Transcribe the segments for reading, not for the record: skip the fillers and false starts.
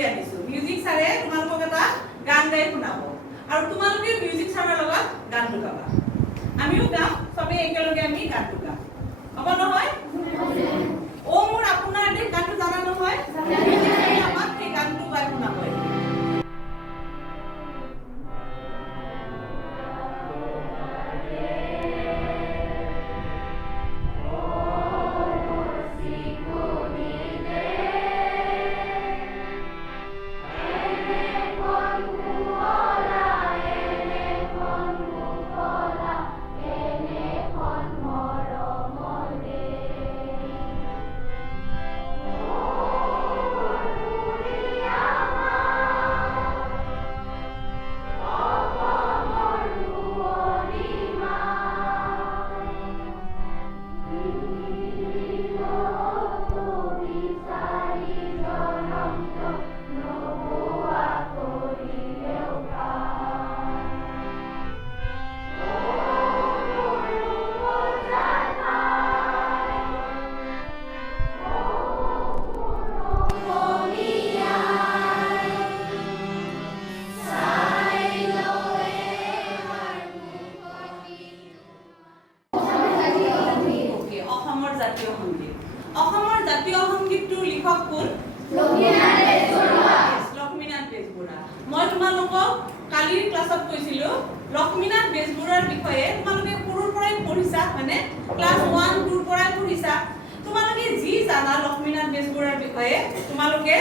কৰি আনিছো মিউজিক ছাৰে তোমালোকক এটা গান গাই শুনাব আৰু তোমালোকে মিউজিক ছাৰৰ লগত গানটো গাবা আমিও গাম সবে একেলগে আমি গানটো গাম হ'ব নহয় ও মোৰ আপোনাৰ এই গানটো জানা নহয় আমাক এই গানটো গাই শুনাব জাতীয় সংগীতটোৰ লিখক কোন লক্ষ্মীনাথ বেজবৰুৱা মই তোমালোকক কালিৰ ক্লাছত কৈছিলো লক্ষ্মীনাথ বেজবৰুৱাৰ বিষয়ে তোমালোকে সৰুৰ পৰাই পঢ়িছা মানে ক্লাছ 1 2 ৰ পৰাই পঢ়িছা তোমালোকে যি জানা লক্ষ্মীনাথ বেজবৰুৱাৰ বিষয়ে তোমালোকে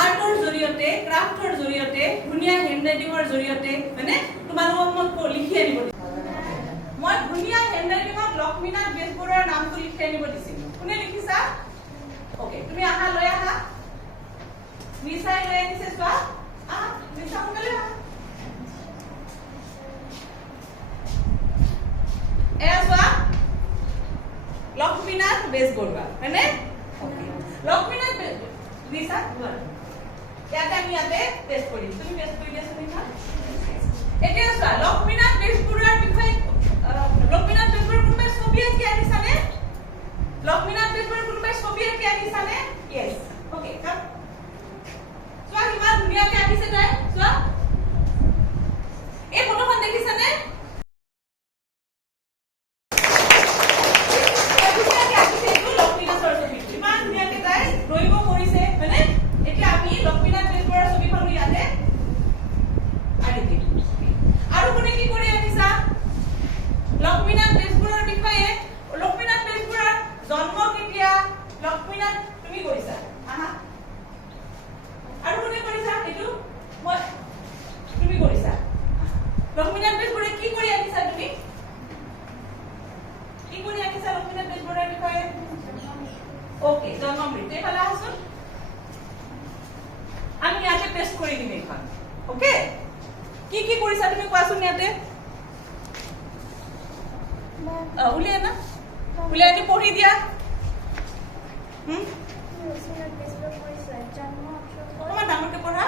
আৰ্টৰ জৰিয়তে ক্ৰাফটৰ জৰিয়তে ধুনীয়া হেণ্ডৰাইটিঙৰ জৰিয়তে মানে তোমালোকক মই লিখি আনিব মই ধুনীয়া হেণ্ডৰাইটিঙত লক্ষ্মীনাথ বেজবৰুৱাৰ নামটো লিখি আনিব দিছিলো কোনে লিখিছা ওকে তুমি আহা লৈ আহা নিচাই লৈ আনিছে চোৱা আহা নিচা সোনকালে আহা এয়া চোৱা লক্ষ্মীনাথ বেজবৰুৱা হয়নে লক্ষ্মীনাথ নিচা ইয়াতে আমি ইয়াতে পেষ্ট কৰিম তুমি পেষ্ট কৰি দিয়াছোন নিচা এতিয়া চোৱা লক্ষ্মীনাথ বেজবৰুৱাৰ বিষয়ে লক্ষ্মীনাথ বেজবৰুৱাৰ কোনোবাই ছবি আঁকি আনিছানে লক্ষ্মীনাথ বেজবৰুৱাৰ কোনোবাই ছবি আঁকি আনিছানে ইয়েস ওকে কাম চোৱা কিমান ধুনীয়াকৈ আঁকিছে তাই চোৱা এই ফটোখন দেখিছানে লক্ষ্মীনাথ বেজবৰুৱা কি কৰি আনিছা তুমি কি কৰি আনিছা লক্ষ্মীনাথ বেজবৰুৱাৰ বিষয়ে ওকে জন্মমৃত্যু এফালে আহাচোন আমি ইয়াতে পেষ্ট কৰি দিম এইখন ওকে কি কি কৰিছা তুমি কোৱাচোন ইয়াতে উলিয়াই না উলিয়াই দি পঢ়ি দিয়া তোমাৰ ডাঙৰকে পঢ়া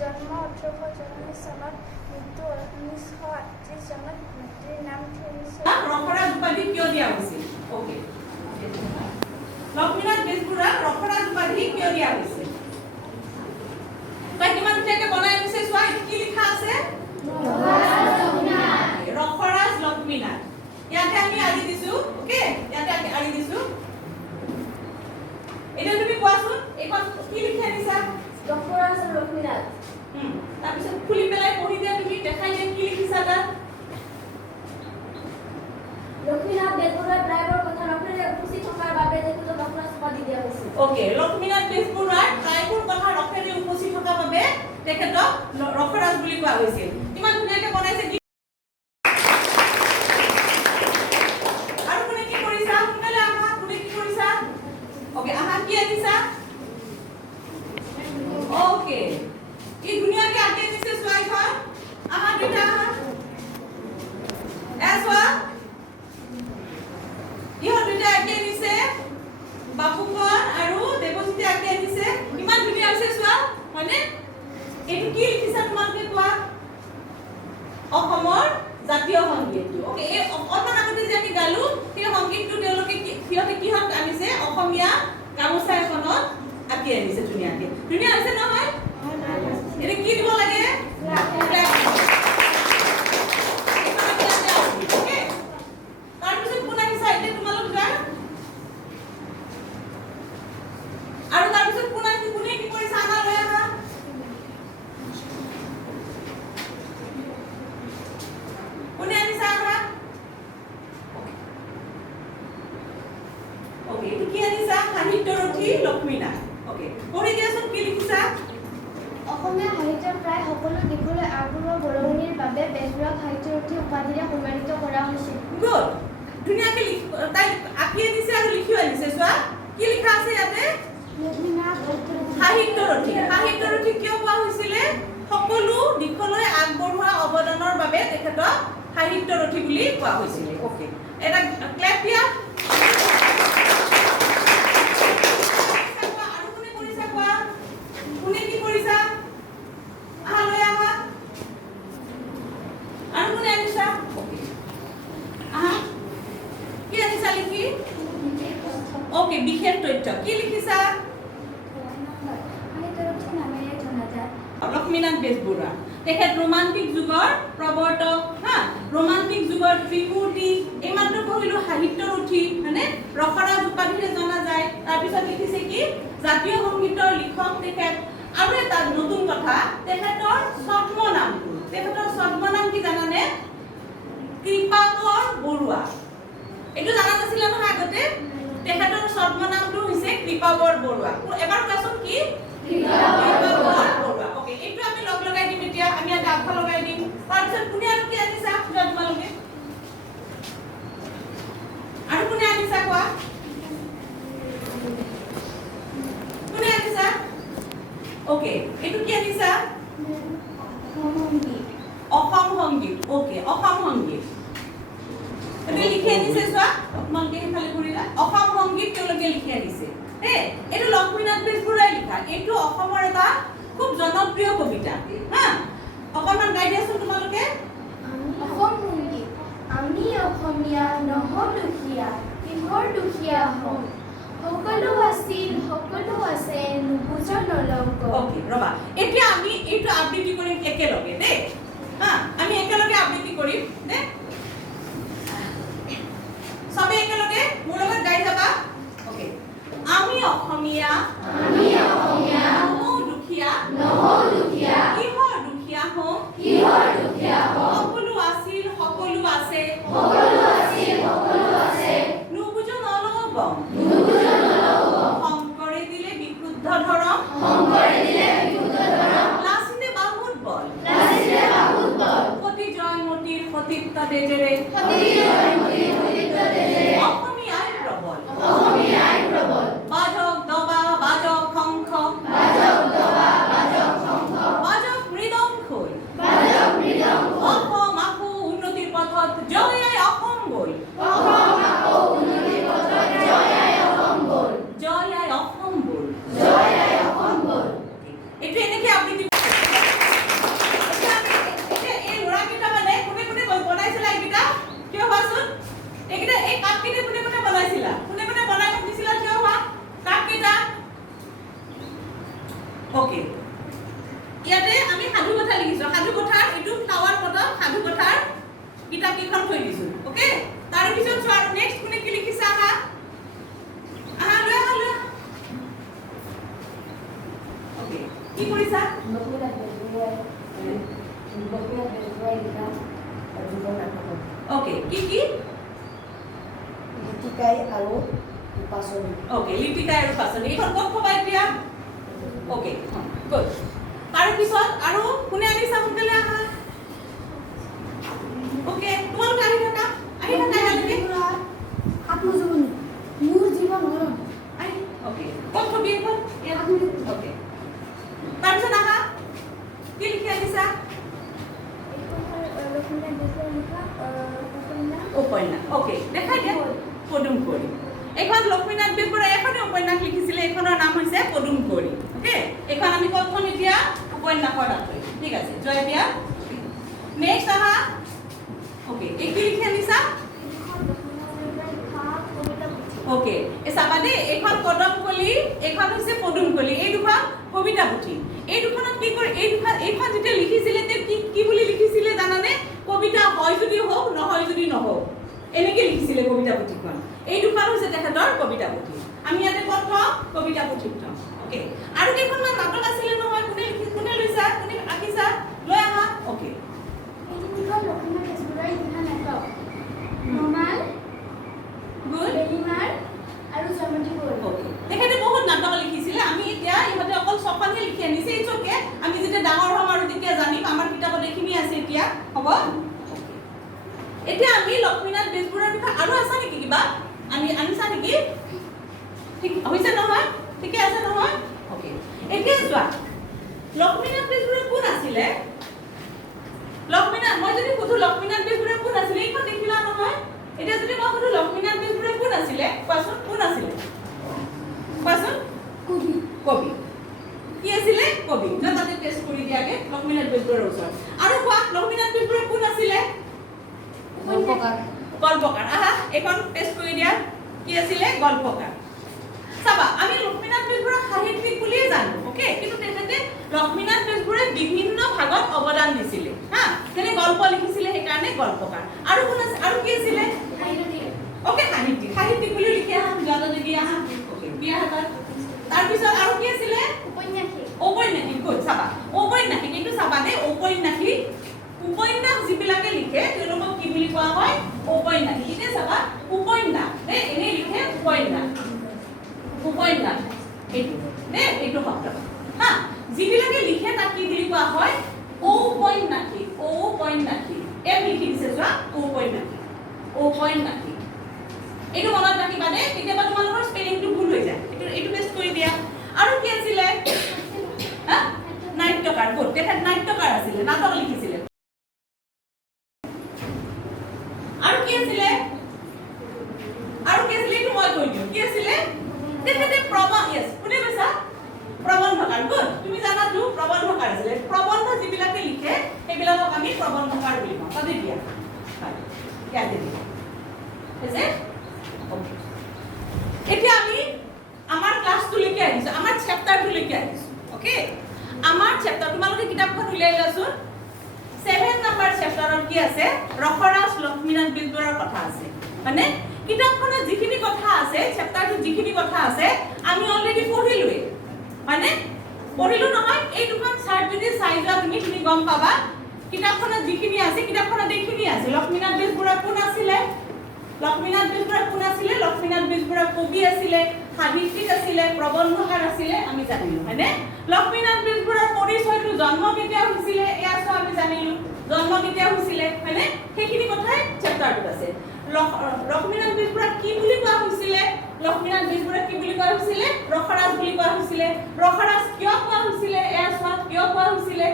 জন্ম 1894 চনত মৃত্যু 1938 চনত মাতৃৰ নাম থৈছিল ৰখৰাজ উপাধি কিয় দিয়া হৈছিল ওকে লক্ষ্মীনাথ বেজবৰুৱা ৰখৰাজ উপাধি কিয় দিয়া হৈছিল তাই কিমান ধুনীয়াকৈ বনাই আনিছে চোৱা কি লিখা আছে ৰখৰাজ লক্ষ্মীনাথ ইয়াতে আমি আলি দিছো ওকে ইয়াতে আলি দিছো এটা তুমি কোৱাচোন এইখন কি লিখি আনিছা ৰখৰাজ লক্ষ্মীনাথ তাৰপিছত খুলি পেলাই পঢ়ি দিয়া তুমি দেখাই দিয়া কি লিখিছা তাত লক্ষ্মীনাথ বেজবৰুৱাৰ ড্ৰাইভৰ কথা ৰখেৰে উপস্থিত থকাৰ বাবে তেখেতক ৰখৰাজ উপাধি দিয়া হৈছিল ওকে লক্ষ্মীনাথ বেজবৰুৱাৰ ড্ৰাইভৰ কথা ৰখেৰে উপস্থিত থকাৰ বাবে তেখেতক ৰখৰাজ বুলি কোৱা হৈছিল কিমান ধুনীয়াকৈ বনাইছে আৰু কোনে কি কৰিছা সোনকালে আহা কোনে কি কৰিছা ওকে আহা কি আনিছা ওকে এই দুনিয়াকে আঁকি দিছে চোৱা এখন আহা দুটা আহা এসোৱা ইহঁত দুটা আঁকি দিছে বাবুকন আৰু দেৱজিতে আঁকি দিছে কিমান ধুনীয়া আছে চোৱা মানে এইটো কি লিখিছা তোমালোকে কোৱা অসম ধুনীয়া হৈছে নহয় এটা কি দিব লাগে ওকে তাৰপিছত কোন আহিছে এতিয়া তোমালোক যাৰ আৰু তাৰপিছত কোন আহিছে কোনে কি কৰিছে আনা লৈ আহা কোনে আনিছে আহা ওকে এইটো কি আনিছা সাহিত্যৰথী লক্ষ্মীনাথ ওকে পঢ়ি দিয়াচোন কি লিখিছা অসমীয়া সাহিত্যৰ প্ৰায় সকলো দিশলৈ আগবঢ়োৱা বৰঙণিৰ বাবে বেজবৰুৱাক সাহিত্যৰথী উপাধিৰে সন্মানিত কৰা হৈছে। গুড ধুনীয়াকে তাই আঁকি দিছে আৰু লিখিও আনিছে চোৱা কি লিখা আছে ইয়াতে সাহিত্যৰথী কিয় কোৱা হৈছিলে সকলো দিশলৈ আগবঢ়োৱা অৱদানৰ বাবে তেখেতক সাহিত্যৰথী বুলি কোৱা হৈছিলে ওকে এটা ক্লেপ দিয়া আৰু কোনে কৰিছা কোৱা কোনে কি কৰিছা আহা লৈ আহা আৰু কোনে আনিছা আহা কি আনিছা লিখি ওকে বিশেষ তথ্য কি লিখিছা লক্ষ্মীনাথ বেজবৰুৱা তেখেত ৰোমান্টিক যুগৰ প্ৰৱৰ্তক হা ৰোমান্টিক যুগৰ ত্ৰিমূৰ্তি এইমাত্ৰ পঢ়িলো সাহিত্যৰথী মানে ৰসৰাজ উপাধিৰে জনা যায় তাৰপিছত লিখিছে কি জাতীয় সংগীতৰ লিখক তেখেত আৰু এটা নতুন কথা তেখেতৰ ছদ্মনাম কি জানানে কৃপাকৰ বৰুৱা এইটো জানা নাছিলা নহয় আগতে তেখেতৰ ছদ্মনামটো হৈছে কৃপাকৰ বৰুৱা এবাৰ কোৱাচোন কি কৃপাকৰ বৰুৱা ওকে এইটো আমি লগ লগাই দিম এতিয়া আমি এটা আখৰ লগাই দিম তাৰপিছত কোনে আৰু কি আনিছা তোমালোকে আৰু কোনে আনিছা কোৱা কোনে আনিছা ওকে এইটো কি আনিছা অসম সংগীত ওকে অসম সংগীত এটা লিখি আনিছে চোৱা তোমালোকে খালি কৰিলা অসম সংগীত তেওঁলোকে লিখি আনিছে এইটো লক্ষ্মীনাথ বেজবৰুৱাই লিখা এইটো অসমৰ এটা খুব জনপ্ৰিয় কবিতা হা অকণমান গাই দিয়াচোন তোমালোকে অসম সংগীত আমি অসমীয়া নহওঁ দুখীয়া কিহৰ দুখীয়া হওঁ সকলো আছিল সকলো আছে নুবুজ নলংক ওকে ৰবা এতিয়া আমি এইটো আবৃত্তি কৰিম একেলগে দেই হা আমি একেলগে আবৃত্তি কৰিম দে সবে একেলগে মোৰ লগত গাই যাবা ওকে আমি অসমীয়া নহওঁ দুখীয়া কিহৰ দুখীয়া হওঁ সকলো আছিল সকলো আছে নুবুজ নলগম শংকৰে দিলে বিশুদ্ধ ধৰম লাচিতে বাহুত বল সতী জয়মতীৰ সতীত্ব তেজেৰে অসমীয়াই প্ৰবল বাজক দবা বাজক শংখ বাজক মৃদংখৈ অসম আকৌ উন্নতিৰ পথত জয় আই অসম গৈ জয় আই অসম গৈ এইটো এনেকে আবৃত্তি এই ল'ৰাকেইটা মানে কোনে কোনে বনাইছিলা এইকেইটা কিয় হোৱাচোন এইকেইটা এই কাপকেইটা কোনে কোনে বনাইছিলা কোনে কোনে বনাই মোক দিছিলা কিয় হোৱা কাপকেইটা ওকে ইয়াতে আমি সাধু কথা লিখিছো সাধু কথাৰ এইটো ফ্লাৱাৰ পটত সাধু কথাৰ কিতাপ কেইখন থৈ দিছো ওকে তাৰ পিছত চোৱা নেক্সট কোনে কি লিখিছা আহা আহা লৈ আহা ওকে কি কৰিছা ওকে কি লিটিকাই আৰু উপাসনী ওকে লিপিকাই আৰু পাচনি এইখন ক'ত থবা এতিয়া ওকে গুড তাৰপিছত আৰু কোনে আনিছা সোনকালে আহা ওকে তোমালোক আহি থাকা ইয়ালৈকে আত্মজীৱনী মোৰ জীৱন হৰণ আহি ওকে ক'ত থবি এইখন ওকে তাৰপিছত আহা কি লিখি আনিছা উপন্যাস ওকে দেখাই দিয়া পদুম কৰি এখন লক্ষ্মীনাথ বেজবৰুৱাই এখনে উপন্যাস লিখিছিলে এখনৰ নাম হৈছে পদুম কৰি ওকে এখন আমি ক'তখন এতিয়া উপন্যাসৰ আছে ঠিক আছে জয় দিয়া নেক্সট আহা ওকে এই কি লিখি আনিছা ওকে এই চাবা দেই এইখন কদমকলি এইখন হৈছে পদুমকলি এই দুখন কবিতা পুথি এই দুখনত কি কৰে এইখন যেতিয়া লিখিছিলে তে কি বুলি লিখিছিলে জানানে কবিতা হয় যদি হোক নহয় যদি নহওক এনেকৈ লিখিছিলে কবিতা পুথিখন এই দুখন হৈছে তেখেতৰ কবিতা পুথি আমি ইয়াতে ক'ত থওঁ কবিতা পুথিত থওঁ ওকে আৰু কেইখনমান নাটক আছিলে নহয় কোনে লৈছা কোনে আঁকিছা লৈ আহা ওকে লক্ষ্মীনাথ বেজবৰুৱাৰ লিখা নাটক নমাল গুড বেলিমাৰ আৰু জয়মতী বৰুৱা তেখেতে বহুত নাটক লিখিছিলে আমি এতিয়া ইহঁতে অকল ছখনহে লিখি আনিছে ইটছকে আমি যেতিয়া ডাঙৰ হ'ম আৰু তেতিয়া জানিম আমাৰ কিতাপত এইখিনি আছে এতিয়া হ'ব এতিয়া আমি লক্ষ্মীনাথ বেজবৰুৱাৰ বিষয়ে আৰু আছে নেকি কিবা আমি আনিছা নেকি ঠিক হৈছে নহয় ঠিকে আছে নহয় ওকে এতিয়া চোৱা লক্ষ্মীনাথ বেজবৰুৱা কোন আছিলে লক্ষ্মীনাথ মই যদি সুধো লক্ষ্মীনাথ বেজবৰুৱা কোন আছিলে এইখন দেখিলা নহয় এতিয়া যদি মই সুধো লক্ষ্মীনাথ বেজবৰুৱা কোন আছিলে কোৱাচোন কোন আছিলে কোৱাচোন কবি কবি কি আছিলে কবি না তাতে টেষ্ট কৰি দিয়াকে লক্ষ্মীনাথ বেজবৰুৱাৰ ওচৰত আৰু কোৱা লক্ষ্মীনাথ বেজবৰুৱা কোন আছিলে গল্পকাৰ আহা এখন টেষ্ট কৰি দিয়া কি আছিলে গল্পকাৰ চাবা আমি লক্ষ্মীনাথ বেজবৰুৱা সাহিত্যিক বুলিয়ে জানো ওকে কিন্তু তেখেতে লক্ষ্মীনাথ বেজবৰুৱাই বিভিন্ন ভাগত অৱদান দিছিলে হা যেনে গল্প লিখিছিলে সেইকাৰণে গল্পকাৰ আৰু কোন আছে আৰু কি আছিলে ওকে সাহিত্যিক বুলি লিখি আহা যাতে দি আহা ওকে বিয়া হাতত তাৰ পিছত আৰু কি আছিলে ঔপন্যাসিক গুড চাবা ঔপন্যাসিক কিন্তু চাবা দে ঔপন্যাসিক উপন্যাস যিবিলাকে লিখে তেওঁলোকক কি বুলি কোৱা হয় ঔপন্যাসিক এতিয়া চাবা উপন্যাস দে এনে লিখে উপন্যাস এইটো দে এইটো শব্দ হা যিবিলাকে লিখে তাক কি বুলি কোৱা হয় ঔপন্যাসিক এম লিখি দিছে চোৱা ঔপন্যাসিক এইটো মনত ৰাখিবা দে কেতিয়াবা তোমালোকৰ স্পেলিংটো ভুল হৈ যায় এইটো টেষ্ট কৰি দিয়া আৰু কি আছিলে হা নাট্যকাৰ গুড তেখেত নাট্যকাৰ আছিলে নাটক লিখিছিলে আৰু কি আছিলে এইটো মই কৈ দিওঁ কি আছিলে তেখেতে কোনে কৈছা প্ৰবন্ধকাৰ গুড তুমি জানাতো প্ৰবন্ধকাৰ আছিলে প্ৰবন্ধ যিবিলাকে লিখে সেইবিলাকক আমি প্ৰবন্ধকাৰ বুলি কওঁ তাতে দিয়া ইয়াতে দিয়া আছে এতিয়া আমি আমাৰ ক্লাছটোলৈকে আহিছো আমাৰ চেপ্টাৰটোলৈকে আহিছো ওকে আমাৰ চেপ্টাৰ তোমালোকে কিতাপখন উলিয়াই লোৱাচোন 7 নম্বৰ চেপ্টাৰত কি আছে ৰসৰাজ লক্ষ্মীনাথ বেজবৰুৱাৰ কথা আছে মানে কিতাপখনত যিখিনি কথা আছে চেপ্টাৰটোত যিখিনি কথা আছে আমি অলৰেডি পঢ়িলোৱে মানে পঢ়িলো নহয় এই দুখন চাৰ্ট যদি চাই যোৱা তুমি গম পাবা কিতাপখনত যিখিনি আছে কিতাপখনত এইখিনি আছে লক্ষ্মীনাথ বেজবৰুৱা কোন আছিলে লক্ষ্মীনাথ বেজবৰুৱা কবি আছিলে সাহিত্যিক আছিলে প্ৰবন্ধকাৰ আছিলে আমি জানিলো হয়নে লক্ষ্মীনাথ বেজবৰুৱাৰ পৰিচয়টো জন্ম কেতিয়া হৈছিলে এয়া চোৱা আমি জানিলো জন্ম কেতিয়া হৈছিলে হয়নে সেইখিনি কথাই চেপ্টাৰটোত আছে লক্ষ্মীনাথ বেজবৰুৱা কি বুলি কোৱা হৈছিলে ৰসৰাজ বুলি কোৱা হৈছিলে ৰসৰাজ কিয় কোৱা হৈছিলে এয়া চোৱা কিয় কোৱা হৈছিলে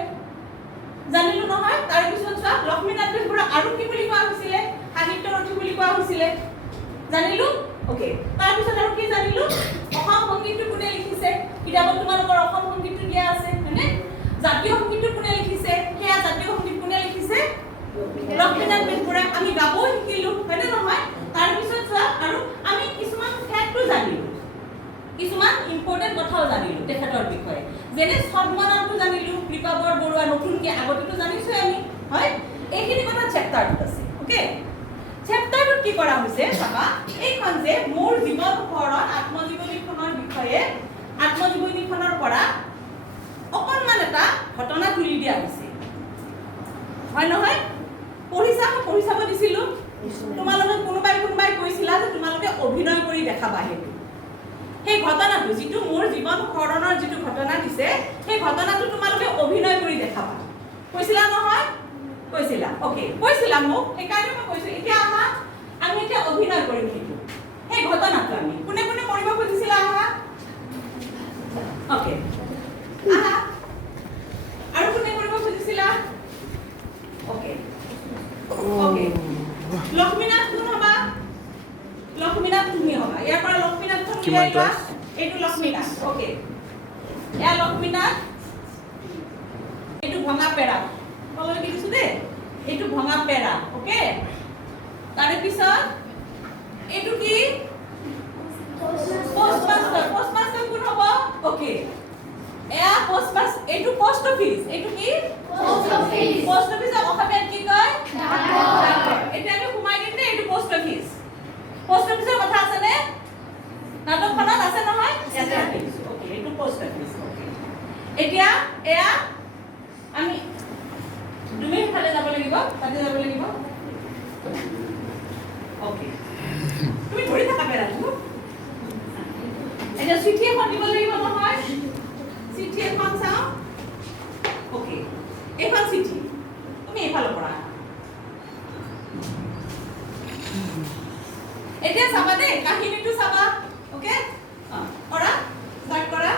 জানিলো নহয় তাৰ পিছত চোৱা লক্ষ্মীনাথ বেজবৰুৱা আৰু কি বুলি কোৱা হৈছিলে সাহিত্যৰ অৰ্থ বুলি কোৱা হৈছিলে জানিলো ওকে তাৰ পিছত আৰু কি জানিলো অসম সংগীতটো কোনে লিখিছে কিতাপত তোমালোকৰ অসম সংগীতটো দিয়া আছে হয়নে জাতীয় সংগীতটো কোনে লিখিছে সেয়া জাতীয় সংগীত কোনে লিখিছে লক্ষ্মীনাথ বেজবৰুৱা আমি গাবও শিকিলো হয়নে নহয় তাৰ পিছত চোৱা আৰু আমি কিছুমান ফ্যাক্টও জানিলো কিছুমান ইম্পৰ্টেন্ট কথাও জানিলো তেখেতৰ বিষয়ে যেনে সন্মানটো জানিলো কৃপাবৰ বৰুৱা নতুনকৈ আগতেতো জানিছো আমি হয় এইখিনি কথা চেপ্টাৰটোত আছে ওকে চেপ্টাৰটোত কি কৰা হৈছে চাবা এইখন যে মোৰ জীৱন শৰণ আত্মজীৱনীখনৰ বিষয়ে আত্মজীৱনীখনৰ পৰা অকণমান এটা ঘটনা তুলি দিয়া হৈছে হয় নহয় পঢ়ি চাব দিছিলো তোমালোকে কোনোবাই কৈছিলা যে তোমালোকে অভিনয় কৰি দেখাবা সেইটো সেই ঘটনাটো যিটো মোৰ জীৱন শৰণৰ যিটো ঘটনা দিছে সেই ঘটনাটো তোমালোকে অভিনয় কৰি দেখাবা কৈছিলা নহয় কৈছিলা ওকে কৈছিলা মোক সেইকাৰণে মই কৈছো এতিয়া আমি এতিয়া অভিনয় কৰিম সেইটো সেই ঘটনাটো আমি কোনে কৰিব খুজিছিলা ওকে আৰু কোনে কৰিব খুজিছিলা ওকে লক্ষ্মীনাথ কোন হবা লক্ষ্মীনাথ তুমি হবা ইয়াৰ পৰা লক্ষ্মীনাথ কোন উলিয়াই লোৱা এইটো লক্ষ্মীনাথ ওকে এয়া লক্ষ্মীনাথ এইটো ভঙা পেৰা তললৈ কি দিছো দেই এইটো ভঙা পেৰা ওকে তাৰে পিছত এইটো কি পোষ্টমাষ্টাৰ কোন হ'ব? ওকে, এয়া পোষ্টমাষ্টাৰ, এইটো পোষ্ট অফিচ, এইটো কি? পোষ্ট অফিচক অসমীয়াত কি কয়? ডাকঘৰ। এতিয়া আমি সোমাই দিম নে এইটো পোষ্ট অফিচ? পোষ্ট অফিচৰ কথা আছে নে? নাটকখনত আছে নহয়? ইয়াতে ৰাখিছো। ওকে, এইটো পোষ্ট অফিচ। ওকে, এতিয়া এয়া আমি তুমি ফালে যাব লাগিব, তাতে যাব লাগিব। ওকে, তুমি ধৰি থাকা বেৰাটো। এতিয়া চিঠি এখন দিব লাগিব নহয়? চিঠি এখন চাওঁ। ওকে, এইখন চিঠি তুমি এইফালৰ পৰা আহা। এতিয়া চাবা দেই, কাহিনীটো চাবা। ওকে, কৰা, ষ্টাৰ্ট কৰা।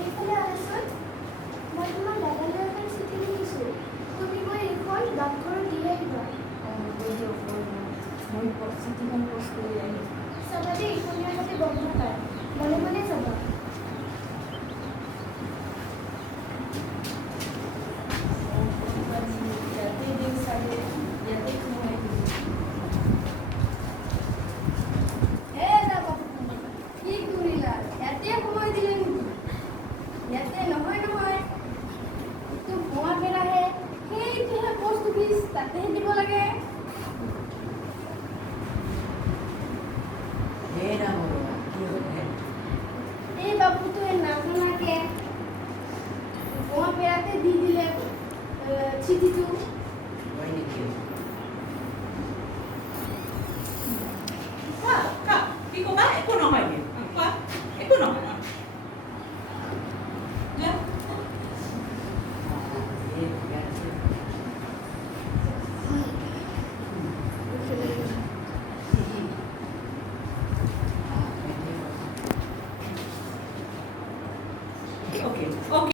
এইফালে আহাচোন। মই তোমাৰ দাদালৈ এখন চিঠি লিখিছোঁ। তুমি গৈ এইখন ডাকঘৰত দি আহিবা। চাবা দেই, ইখনীয়া হাতে গম নাপায়। মনে মনে চাবা। কি কৰিলা? ইয়াতে সময় দিলে নেকি? ইয়াতে নহয় নহয়, এইটো ভুৱা বেৰাহে, সেইটোহে পোষ্ট অফিচ, তাতেহে দিব লাগে। এই বাবুটোৱে নাজানাকে ভুৱা বেৰাতে দি দিলে চিঠিটো। কোৱা, কোৱা, কি ক'বা? একো নহয় দিয়া। কোৱা, একো নহয়। যোৱা। Okay, okay.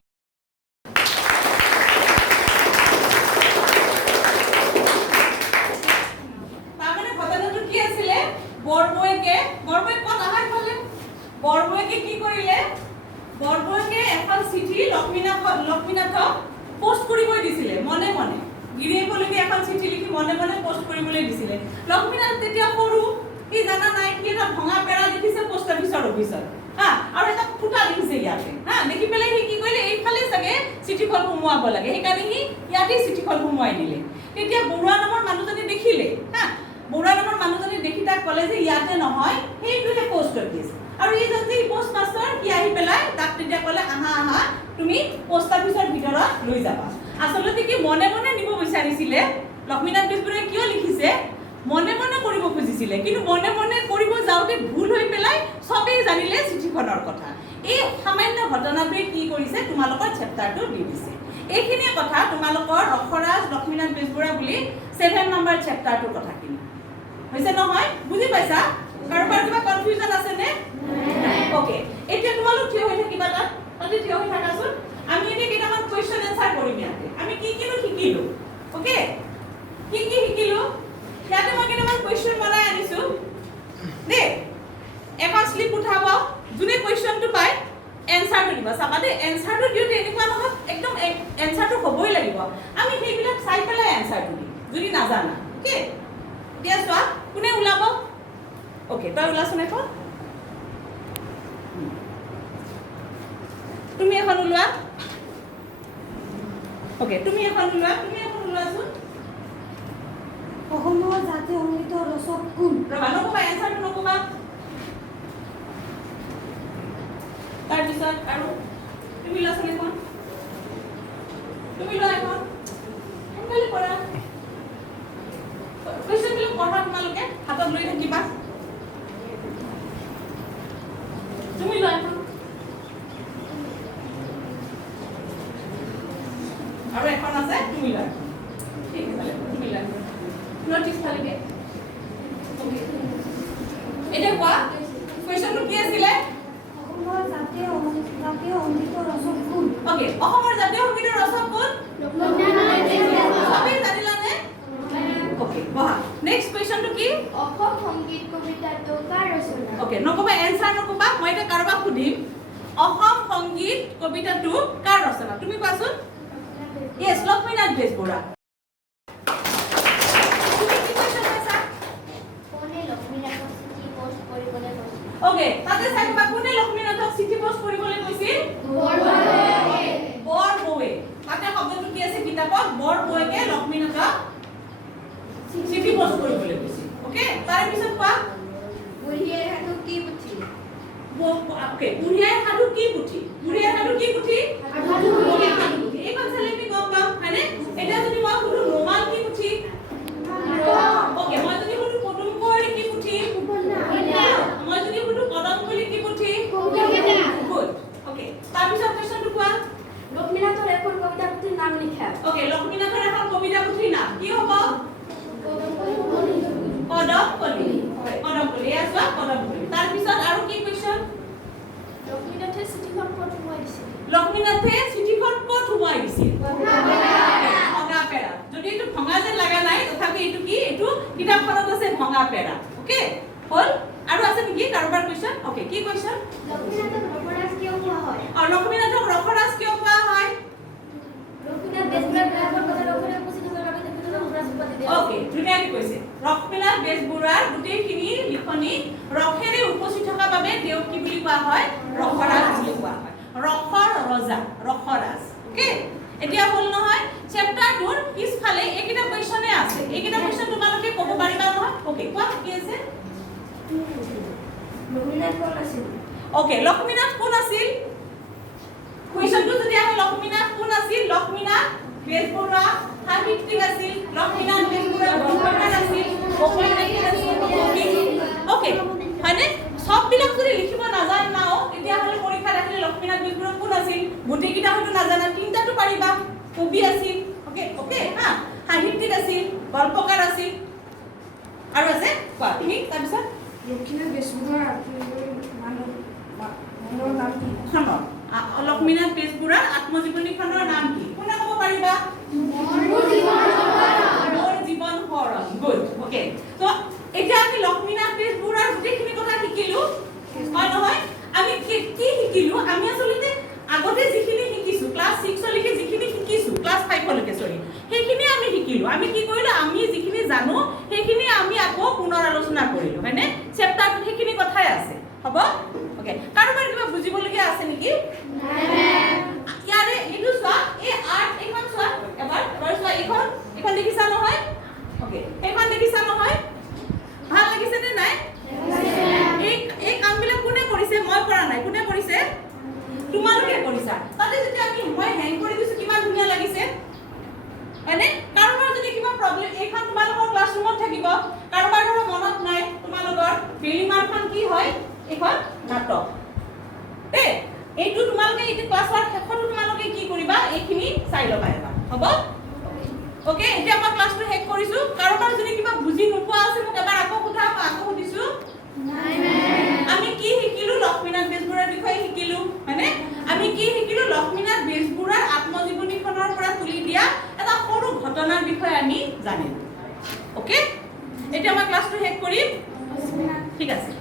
তাৰমানে ঘটনাটো কি আছিলে? বৰবৌয়েকে ক'ত আহা ইফালে? বৰবৌয়েকে কি কৰিলে? বৰবৌয়েকে এখন চিঠি লক্ষ্মীনাথক পোষ্ট কৰিবলৈ দিছিলে মনে মনে। গিৰিয়েকলৈকে এখন চিঠি লিখি মনে মনে পোষ্ট কৰিবলৈ দিছিলে। লক্ষ্মীনাথ তেতিয়া সৰু, সি জানা নাই, সি এটা ভঙা পেৰা দেখিছে পোষ্ট অফিচৰ অফিচত, হা, আৰু এটা ফুটা দেখিছে ইয়াতে, হা, দেখি পেলাই সি কি কৰিলে, এইফালে চাগে চিঠিখন সোমোৱাব লাগে, সেইকাৰণে সি ইয়াতে চিঠিখন সোমোৱাই দিলে। তেতিয়া বৰুৱা নামৰ মানুহজনে দেখিলে, হা, বৰুৱা নামৰ মানুহজনে দেখি তাক ক'লে যে ইয়াতে নহয়, সেইটোহে পোষ্ট অফিচ। আৰু এইজন যে পোষ্ট মাষ্টাৰ, সি আহি পেলাই তাক তেতিয়া ক'লে, আহা আহা, তুমি পোষ্ট অফিচৰ ভিতৰত লৈ যাবা। আচলতে কি মনে মনে নিব বিচাৰিছিলে। লক্ষ্মীনাথ বেজবৰুৱাই কিয় লিখিছে? মনে মনে কৰিব খুজিছিলে, কিন্তু মনে মনে কৰিব যাওঁতে ভুল হৈ পেলাই চবেই জানিলে চিঠিখনৰ কথা। এই সামান্য ঘটনাটোৱে কি কৰিছে, তোমালোকৰ চেপ্টাৰটো দি দিছে। এইখিনিয়ে কথা তোমালোকৰ অক্ষৰাজ লক্ষ্মীনাথ বেজবৰুৱা বুলি 7 নম্বৰ চেপ্টাৰটোৰ কথাখিনি হৈছে নহয়? বুজি পাইছা? কাৰোবাৰ কিবা কনফিউজন আছে নে? ওকে, এতিয়া তোমালোক থিয় হৈ থাকিবা, তাতে থিয় হৈ থাকাচোন। আমি এতিয়া কেইটামান কুৱেশ্যন এনসাৰ কৰিম ইয়াতে। আমি কি শিকিলো? ওকে, কি শিকিলো? ইয়াতে মই কেইটামান কুৱেশ্যন বনাই আনিছো দেই। এখন স্লিপ উঠাব, যোনে কুৱেশ্যনটো পায় এনসাৰটো দিব। চাবা দেই, এনসাৰটো দিওঁতে এনেকুৱা নহয় একদম এনসাৰটো হ'বই লাগিব। আমি সেইবিলাক চাই পেলাই এনসাৰটো দিম যদি নাজানা। ওকে, এতিয়া চোৱা, কোনে ওলাব? ওকে, তই ওলাচোন এখন। তুমি এখন ওলোৱা। ওকে, তুমি এখন ওলোৱাচোন। অসমৰ জাতীয় সংগীতৰ ৰচক কোন? ৰবা, নকবা, এনসাৰটো নকবা। তাৰপিছত আৰু তুমি লোৱাচোন এখন। তুমি লোৱা এখন। সোনকালে কৰা। কুৱেশ্যনবিলাক পঢ়া তোমালোকে, হাতত লৈ থাকিবা। তুমি লোৱা এখন। আৰু এখন আছে, তুমি লোৱা এখন। ঠিক আছে, তুমি লোৱা এখন। নটিছ ফালিকে। এতিয়া কোৱা, কুৱেশ্যনটো কি আছিলে? অসমৰ জাতীয় সংগীতৰ ৰচক কোন? ওকে, অসমৰ জাতীয় সংগীতৰ ৰচক কোন? সবেই জানিলানে? ওকে, বহা। নেক্সট কুৱেশ্যনটো কি? অসম সংগীত কবিতাটো কাৰ ৰচনা? ওকে, নকবা, এনসাৰ নকবা। মই এতিয়া কাৰোবাক সুধিম, অসম সংগীত কবিতাটো কাৰ ৰচনা? তুমি কোৱাচোন। Yes, লক্ষ্মীনাথ বেজবৰুৱা। তুমি কি question পাইছা? কোনে লক্ষ্মীনাথক চিঠি পোষ্ট কৰিবলৈ কৈছিল? Okay, তাতে চাইবা কোনে লক্ষ্মীনাথক চিঠি পোষ্ট কৰিবলৈ কৈছিল? বৰবৌৱে। তাতে শব্দটো কি আছে কিতাপত? বৰবৌৱে লক্ষ্মীনাথক চিঠি পোষ্ট কৰিবলৈ কৈছিল। ওকে, তাৰ পিছত কোৱা বুঢ়ীয়ে সাধু কি পুথি? ওকে, বুঢ়ীয়ে সাধু কি পুথি? বুঢ়ীয়ে সাধু কি পুথি? পুথি। এইখন চালে আমি গম পাম, হয়নে? এতিয়া যদি মই সুধো নোমাল কি পুথি? ওকে, মই যদি সুধো পদুম কুঁৱৰী কি পুথি? মই যদি সুধো কদমকলি কি পুথি? গুড। ওকে, তাৰ পিছত কোৱেশ্চনটো কোৱা। লক্ষ্মীনাথৰ এখন কবিতা পুথিৰ নাম লিখা। ওকে, লক্ষ্মীনাথৰ এখন কবিতা পুথিৰ নাম কি হ'ব? কদমকলি। কদমকলি। এয়া চোৱা কদমকলি। তাৰ পিছত আৰু কি কোৱেশ্চন? লক্ষ্মীনাথে চিঠিখন ক'ত সোমাই দিছিল? লক্ষ্মীনাথে চিঠিখন ক'ত সোমাই দিছিল? ভঙাপেৰা। যদি এইটো ভঙা যেন লগা নাই তথাপি এইটো কি? এইটো কিতাপখনত আছে ভঙাপেৰা। ওকে, হ'ল? আৰু আছে নেকি কাৰোবাৰ কোৱেশ্চন? ওকে, কি কোৱেশ্চন? লক্ষ্মীনাথক ৰসৰাজ কিয় কোৱা হয়? আৰু লক্ষ্মীনাথক ৰসৰাজ কিয় কোৱা হয়? লক্ষ্মীনাথ বেজবৰুৱাৰ গ্ৰামৰ কথা লক্ষ্মীনাথ উপস্থিত হোৱাৰ বাবে তেখেতক ৰসৰাজ উপাধি দিয়া হয়। ওকে, ধুনীয়াকৈ কৈছে। লক্ষ্মীনাথ বেজবৰুৱাৰ গোটেইখিনি লিখনি ৰসেৰে উপচি থকা বাবে তেওঁক কি বুলি কোৱা হয়? ৰসৰাজ বুলি কোৱা হয়। ৰসৰ ৰজা, ৰসৰাজ। ওকে, এতিয়া হ'ল নহয় চেপ্টাৰটোৰ পিছফালে এইকেইটা কোৱেশ্চনে আছে। এইকেইটা কোৱেশ্চন তোমালোকে ক'ব পাৰিবা নহয়? ওকে, কোৱা কি আছে? লক্ষ্মীনাথ কোন আছিল? ওকে, লক্ষ্মীনাথ কোন আছিল? কোৱেশ্চনটো যদি আহে লক্ষ্মীনাথ কোন আছিল? লক্ষ্মীনাথ বেজবৰুৱা সাহিত্যিক আছিল। লক্ষ্মীনাথ বেজবৰুৱা গল্পকাৰ আছিল। ঔপন্যাসিক আছিল। ওকে, হয়নে? সববিলাক যদি লিখিব নাজানাও তেতিয়াহ'লে পৰীক্ষাত আহিলে লক্ষ্মীনাথ বেজবৰুৱা কোন আছিল? গোটেইকেইটা হয়তো নাজানা, তিনিটাটো পাৰিবা। কবি আছিল। ওকে, ওকে, হা, সাহিত্যিক আছিল, গল্পকাৰ আছিল। আৰু আছে কোৱা তুমি তাৰপিছত লক্ষ্মীনাথ বেজবৰুৱাৰ নাম কি? খনৰ লক্ষ্মীনাথ বেজবৰুৱাৰ আত্মজীৱনীখনৰ নাম কি? কোনে ক'ব পাৰিবা? মোৰ জীৱন শৰণ। গুড। ওকে, তো এতিয়া আমি লক্ষ্মীনাথ বেজবৰুৱাৰ গোটেইখিনি কথা শিকিলো, হয় নহয়? আমি কি শিকিলো? আমি আচলতে আগতে যিখিনি শিকিছো ক্লাছ 6 লৈকে যিখিনি শিকিছো ক্লাছ 5 লৈকে সেইখিনি আমি শিকিলো। আমি কি কৰিলো? আমি যিখিনি জানো সেইখিনি আমি আকৌ পুনৰ আলোচনা কৰিলো, হয়নে? চেপ্টাৰটোত সেইখিনি কথাই আছে। হ'ব? ওকে, কাৰোবাৰ কিবা বুজিবলগীয়া আছে নেকি? ইয়াৰে এইটো চোৱা, এই আৰ্ট এইখন চোৱা এবাৰ চোৱা। এইখন দেখিছা নহয়? ওকে, এইখন দেখিছা নহয়? ভাল লাগিছে নে নাই? এই কামবিলাক কোনে কৰিছে? মই কৰা নাই। কোনে কৰিছে? তোমালোকে কৰিছা। তাতে যেতিয়া মই হেং কৰি দিছো কিমান ধুনীয়া লাগিছে, হয়নে? কাৰোবাৰ যদি কিবা প্ৰব্লেম, এইখন তোমালোকৰ ক্লাছৰুমত থাকিব। কাৰোবাৰ ধৰা মনত নাই তোমালোকৰ বেলিমাৰখন কি হয়? এইখন নাটক। এইটো তোমালোকে এইটো ক্লাছৰ শেষত তোমালোকে কি কৰিবা? এইখিনি চাই ল'বা এবাৰ। হ'ব? ওকে, এতিয়া মই ক্লাছটো শেষ কৰিছো। কাৰোবাৰ যদি কিবা বুজি নোপোৱা আছে মোক এবাৰ আকৌ সোধা। মই আকৌ সুধিছো। আমি কি শিকিলো? লক্ষ্মীনাথ বেজবৰুৱাৰ বিষয়ে শিকিলো, হয়নে? আমি কি শিকিলো? লক্ষ্মীনাথ বেজবৰুৱাৰ আত্মজীৱনীখনৰ পৰা তুলি দিয়া এটা সৰু ঘটনাৰ বিষয়ে আমি জানিলো। ওকে, এতিয়া মই ক্লাছটো শেষ কৰিম। ঠিক আছে।